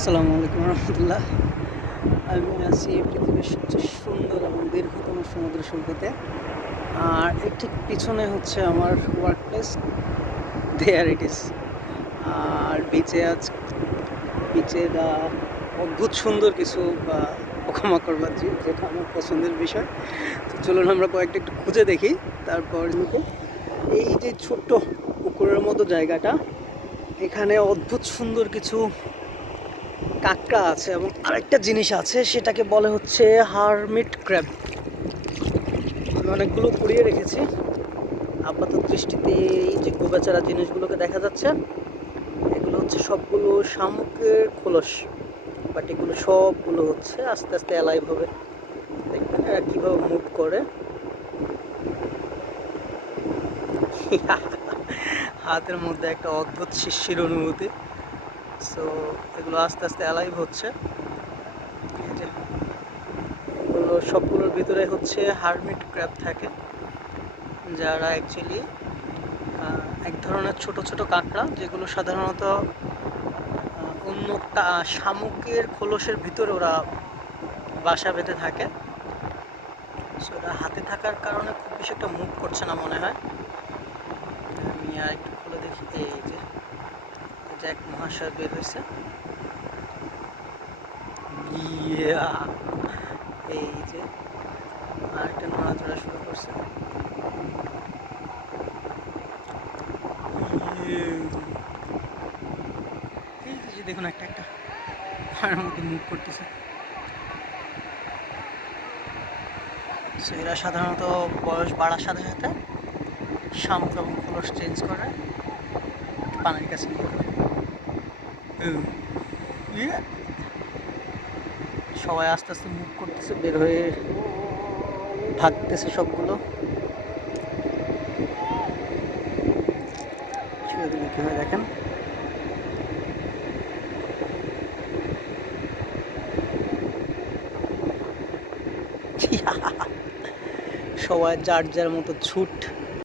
আসসালামু আলাইকুম রহমতুল্লাহ। আমি আছি পৃথিবীর সবচেয়ে সুন্দর এবং দীর্ঘতম সমুদ্র সৈকতে। আর এর ঠিক পিছনে হচ্ছে আমার work place, there it is. আর বিচের অদ্ভুত সুন্দর কিছু পোকামাকড় বা জীব, যেটা আমার পছন্দের বিষয়। তো চলুন আমরা কয়েকটা একটু খুঁজে দেখি। তারপর এই যে ছোট্ট পুকুরের মতো জায়গাটা, এখানে অদ্ভুত সুন্দর কিছু কাঁকড়া আছে এবং আরেকটা জিনিস আছে, সেটাকে বলে হচ্ছে হারমিট ক্র্যাব। আমি অনেকগুলো কুড়িয়ে রেখেছি। আপাত দৃষ্টিতে এই যে গোবেচারা জিনিসগুলোকে দেখা যাচ্ছে, এগুলো হচ্ছে সবগুলো শামুকের খোলস। বাট এগুলো সবগুলো হচ্ছে আস্তে আস্তে অ্যালাইভ হবে। দেখবেন এরা কীভাবে মুভ করে। হাতের মধ্যে একটা অদ্ভুত শিরশির অনুভূতি। সো এগুলো আস্তে আস্তে অ্যালাইভ হচ্ছে। এই যে এগুলো সবগুলোর ভিতরে হচ্ছে হারমিট ক্র্যাব থাকে, যারা অ্যাকচুয়ালি এক ধরনের ছোট ছোট কাঁকড়া, যেগুলো সাধারণত অন্য শামুকের খোলসের ভিতরে ওরা বাসা বেঁধে থাকে। সো ওরা হাতে থাকার কারণে খুব বেশি একটা মুভ করছে না মনে হয়। আমি আর একটু খুলে দেখি। এই যে এক মহাশয় বের হয়েছে। এই যে আরেকটা নড়াচড়া শুরু করছে। এই যে দেখুন একটা একটা পায়ের মতো মুভ করতেছে। সো এরা সাধারণত বয়স বাড়ার সাথে সাথে শামুক এবং খোলস চেঞ্জ করে পানির কাছে নিয়ে যাবে। সবাই আস্তে আস্তে মুভ করতেছে, বের হয়ে ভাগতেছে সবগুলো। কি হয় দেখেন। সবাই যার যার মতো ছুট।